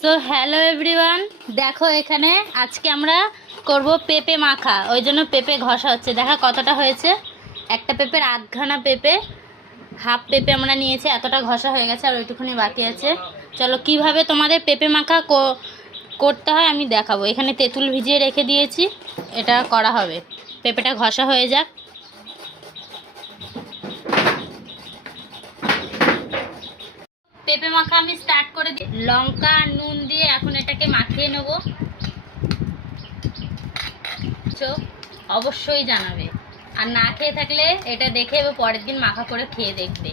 So hello everyone, দেখো এখানে আজকে আমরা করব পেঁপে মাখা। ওই জন্য পেঁপে ঘষা হচ্ছে। দেখা কতটা হয়েছে। একটা পেঁপের আধখানা পেঁপে, হাফ পেঁপে আমরা নিয়েছি। এতটা ঘষা হয়ে গেছে, আর ওইটুকুনি বাকি আছে। চলো কিভাবে তোমাদের পেঁপে মাখা করতে হয় আমি দেখাবো। এখানে তেঁতুল ভিজিয়ে রেখে দিয়েছি, এটা করা হবে। পেঁপেটা ঘষা হয়ে যাক। পেঁপে মাখা আমি স্টার্ট করে দিই। লঙ্কা আর নুন দিয়ে এখন এটাকে মাখিয়ে নেব। অবশ্যই জানাবে, আর না খেয়ে থাকলে এটা দেখে এবার পরের দিন মাখা করে খেয়ে দেখবে।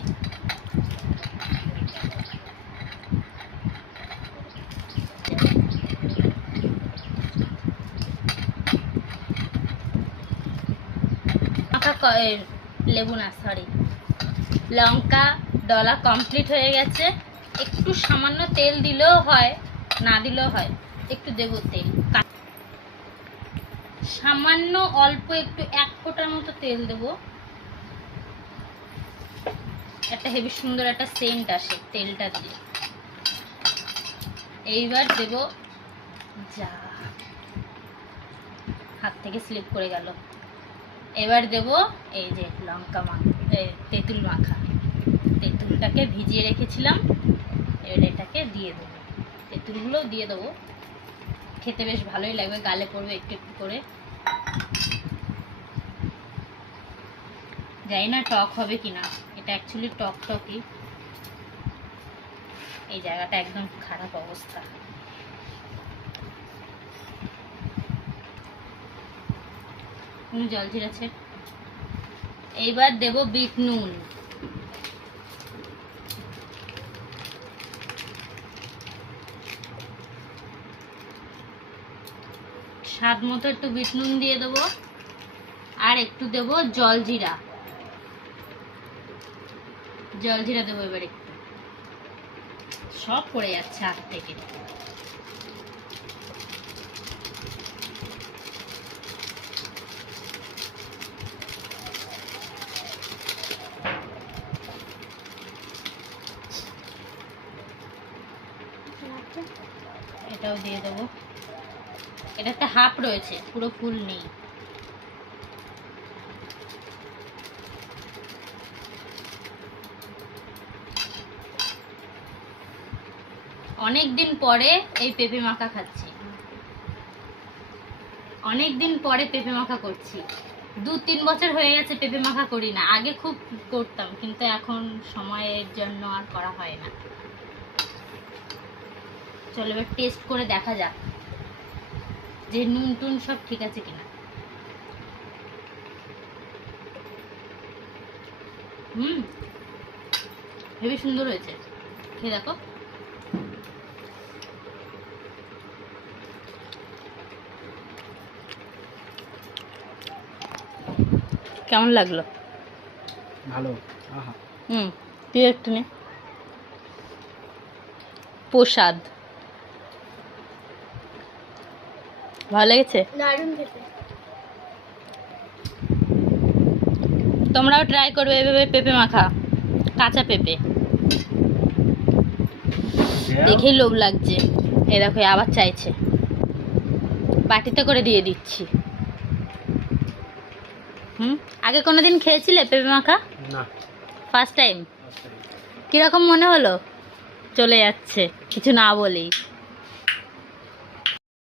মাখা লেবু না, সরি, লঙ্কা ডলা কমপ্লিট হয়ে গেছে। একটু সামান্য তেল দিলেও হয়, না দিলেও হয়। একটু দেব তেল, সামান্য অল্প, একটু 1 ফোঁটার মতো তেল দেব। একটা হেবি সুন্দর একটা সেন্ট আসে তেলটা দিয়ে। এইবার দেব, যা হাত থেকে স্লিপ করে গেল। এবার দেব এই যে লঙ্কা মাখা, তেঁতুল মাখা। তেঁতুলটাকে ভিজিয়ে রেখেছিলাম, এবার এটাকে দিয়ে দেবো। তেঁতুলগুলোও দিয়ে দেবো, খেতে বেশ ভালোই লাগবে, গালে পড়বে একটু একটু করে। জানি না টক হবে কিনা, এটা অ্যাকচুয়ালি টকই। এই জায়গাটা একদম খারাপ অবস্থা। জল জিরাছে। এইবার দেব বিট নুন। স্বাদ মতো একটু বিট নুন দিয়ে দেবো, আর একটু দেব জল জিরা। জল জিরা দেবো এবার একটু। সব পড়ে যাচ্ছে হাত থেকে। এটাও দিয়ে দেবো। এটা একটা হাফ রয়েছে, পুরো ফুল নেই। অনেক দিন পরে এই পেঁপে মাখা খাচ্ছি, অনেক দিন পরে পেঁপে মাখা করছি। 2-3 বছর হয়ে গেছে পেঁপে মাখা করি না। আগে খুব করতাম, কিন্তু এখন সময়ের জন্য আর করা হয় না। চলো এবার টেস্ট করে দেখা যাক যে নুন টুন সব ঠিক আছে কিনা। হেবি সুন্দর হয়েছে, খেয়ে দেখো। কেমন লাগলো? ভালো। আহা, তুই একটু নে। প্রসাদ। ভালো লেগেছে? তোমরাও ট্রাই করবে এভাবে পেঁপে মাখা, কাঁচা পেঁপে। দেখেই লোভ লাগছে। এই দেখো আবার চাইছে। বাটিতে করে দিয়ে দিচ্ছি। আগে কোনোদিন খেয়েছিলে পেঁপে মাখা? না, ফার্স্ট টাইম। কিরকম মনে হলো? চলে যাচ্ছে কিছু না বলেই।